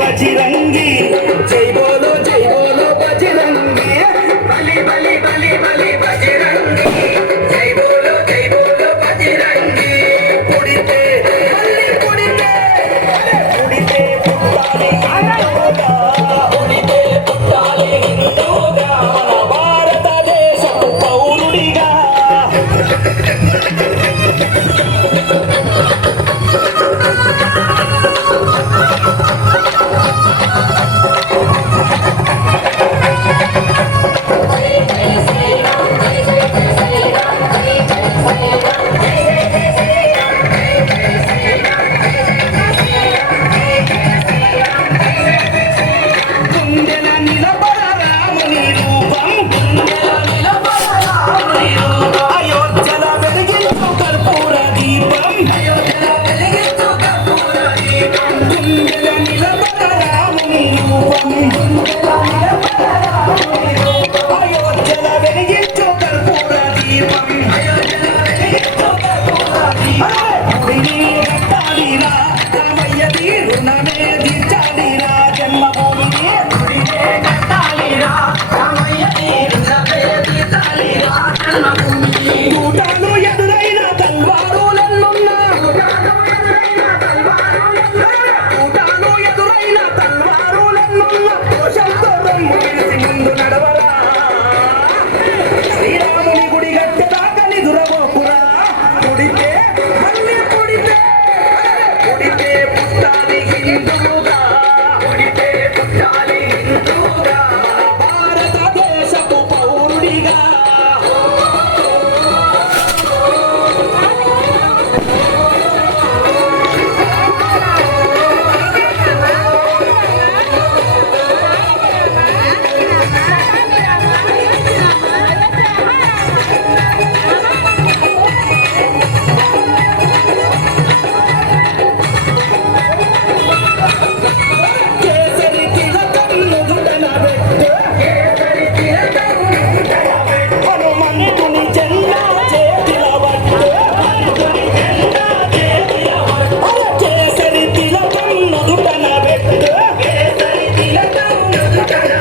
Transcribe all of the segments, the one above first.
Bajrangi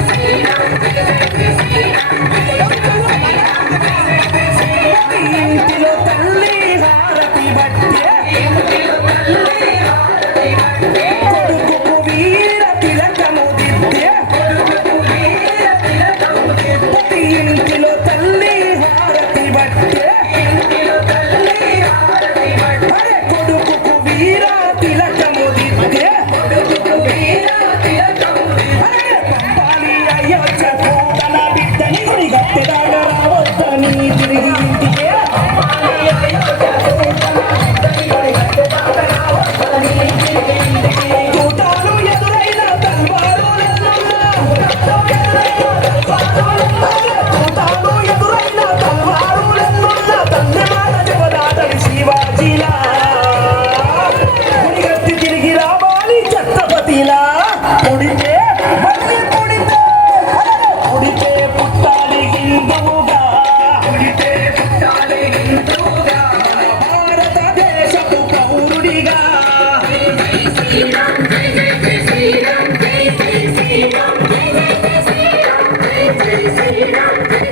Christina, Christina, Christina. Thank you.